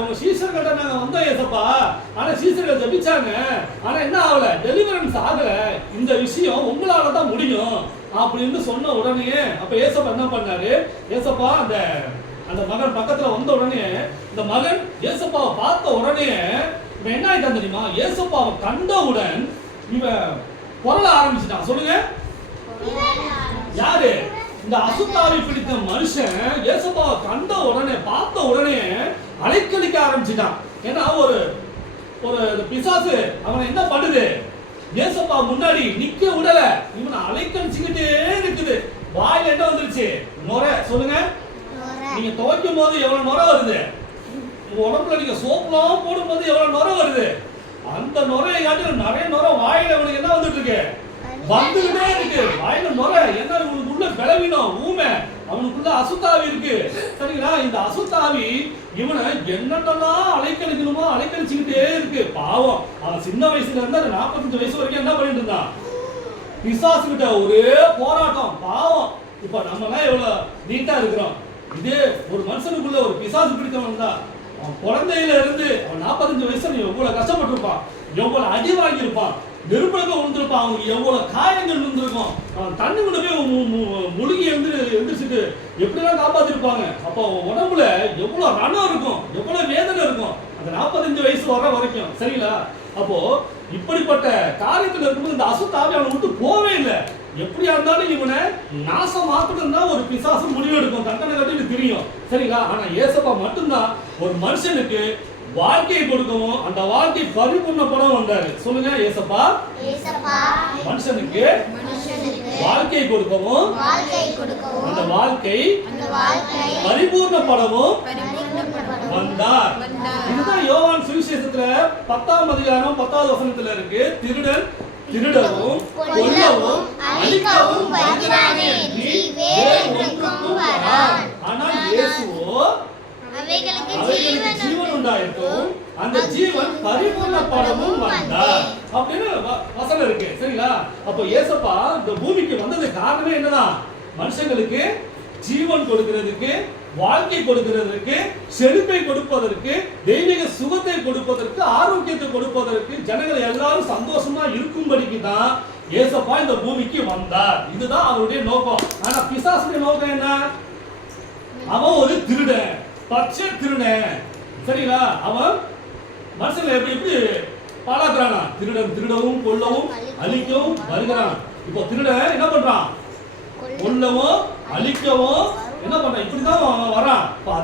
உங்க சீசர்கிட்ட நாங்க வந்தோம் ஏசப்பா. ஆனா சீசர்கள் ஜபிச்சாங்க. ஆனா என்ன ஆகல? டெலிவரன்ஸ் ஆகல. இந்த விஷயம் உங்களால தான் முடியும். அப்படின்னு சொன்ன உடனே அப்ப ஏசப்பா என்ன பண்ணாரு? ஏசப்பா அந்த அந்த மகன் பக்கத்துல வந்த உடனே இந்த மகன் ஏசப்பாவை பார்த்த உடனே இவன் என்ன ஆயிட்டான் தெரியுமா? ஏசப்பாவை கண்டவுடன் இவன் பொருள ஆரம்பிச்சிட்டான். சொல்லுங்க. யாரு? இந்த அசுத்தாவி பிடித்த மனுஷன் ஏசப்பாவை கண்ட உடனே பார்த்த உடனே அலைக்கழிக்க ஆரம்பிச்சிட்டான். ஏன்னா ஒரு ஒரு பிசாசு அவனை என்ன பண்ணுது? ஏசப்பா முன்னாடி நிக்க விடல. இவனை அலைக்கழிச்சுக்கிட்டே இருக்குது. வாயில என்ன வந்துருச்சு? நுரை. சொல்லுங்க. நீங்க துவைக்கும் போது எவ்வளவு நுரை வருது? உடம்புல நீங்க சோப்லாம் போடும்போது எவ்வளவு நுரை வருது? அந்த நுரையை காட்டி நிறைய நுரை வாயில அவனுக்கு என்ன வந்துட்டு இருக்கு? வந்துகிட்டே இருக்கு. வாயில நுரை. என்ன இவனுக்குள்ள பலவீனம் ஊமை. அவனுக்குள்ள அசுத்தாவி இருக்கு. சரிங்களா? இந்த அசுத்தாவி இவனை என்னென்னலாம் அலைக்கழிக்கணுமோ அலைக்கழிச்சுக்கிட்டே இருக்கு. பாவம். அவன் சின்ன வயசுல இருந்து அந்த நாற்பத்தஞ்சு வயசு வரைக்கும் என்ன பண்ணிட்டு இருந்தான்? பிசாசு கிட்ட ஒரே போராட்டம். பாவம். இப்ப நம்ம எல்லாம் எவ்வளவு நீட்டா இருக்கிறோம். இதே ஒரு மனுஷனுக்குள்ள ஒரு பிசாசு பிடித்தவன் தான். அவன் குழந்தையில இருந்து அவன் நாற்பத்தஞ்சு வயசுல எவ்வளவு கஷ்டப்பட்டிருப்பான். எவ்வளவு அடி வாங்கியிருப்பான். நெருப்புல விழுந்திருப்பான் அவனுக்கு எவ்வளவு காயங்கள் இருந்திருக்கும் அவன் தண்ணி கொண்டு போய் மு- எந்திரிச்சிட்டு எப்படிலாம் காப்பாத்திருப்பாங்க? அப்போ உடம்புல எவ்வளவு ரணம் இருக்கும் எவ்வளவு வேதனை இருக்கும்? அந்த நாற்பத்தஞ்சு வயசு வர்ற வரைக்கும் சரிங்களா? அப்போ இப்படிப்பட்ட காரியத்துல இருக்கும்போது இந்த அசுத்தாவி அவனை விட்டு போவே இல்லை. எப்படியா இருந்தாலும் இவனை நாசம் மாத்தணும் தான் ஒரு பிசாசு முடிவெடுக்கும் தண்டனை கட்டிட்டு தெரியும் சரிங்களா? ஆனா ஏசப்பா மட்டும்தான் ஒரு மனுஷனுக்கு வாழ்க்கையை கொடுக்கவும் அந்த வாழ்க்கை பரிபூர்ணப்படம் வந்தாரு. சொல்லுங்க ஏசப்பா. மனுஷனுக்கு வாழ்க்கை கொடுக்கவும் அந்த வாழ்க்கை பரிபூர்ணப்படவும் வந்தார். இதுதான் யோவான் சுவிசேஷத்துல பத்தாம் அதிகாரம் பத்தாவது வசனத்துல இருக்கு. திருடன் திருடவும் கொல்லவும் அழிக்கவும் வருகிறானே. அன்றி வேறு ஒன்றுக்கும் வரான் ஆனால் இயேசுவோ அவைகளுக்கு ஜீவன் உண்டாயிருக்கும். அந்த ஜீவன் பரிபூர்ணப்படவும் வந்தார். அப்படின்னு வசனம் இருக்கு. சரிங்களா? அப்போ ஏசப்பா இந்த பூமிக்கு வந்தது காரணமே என்னதான் மனுஷங்களுக்கு ஜீவன் கொடுக்கிறதுக்கு வாழ்க்கை கொடுக்கிறதுக்கு செழிப்பை கொடுப்பதற்கு தெய்வீக சுகத்தை கொடுப்பதற்கு ஆரோக்கியத்தை கொடுப்பதற்கு ஜனங்கள் எல்லாரும் சந்தோஷமா இருக்கும்படிக்கு தான் ஏசப்பா இந்த பூமிக்கு வந்தார். இதுதான் அவருடைய நோக்கம். ஆனா பிசாசுடைய நோக்கம் என்ன? அவன் ஒரு திருடன். பச்சை திருடன். சரிங்களா? அவன் மனுஷங்களை எப்படி எப்படி பாழாக்குறானா திருடன் திருடவும் கொல்லவும் அழிக்கவும் வருகிறான். இப்போ திருடன் என்ன பண்றான்? கொல்லவும் அழிக்கவும் என்ன பண்றான்? இப்படிதான் அவன் வரான்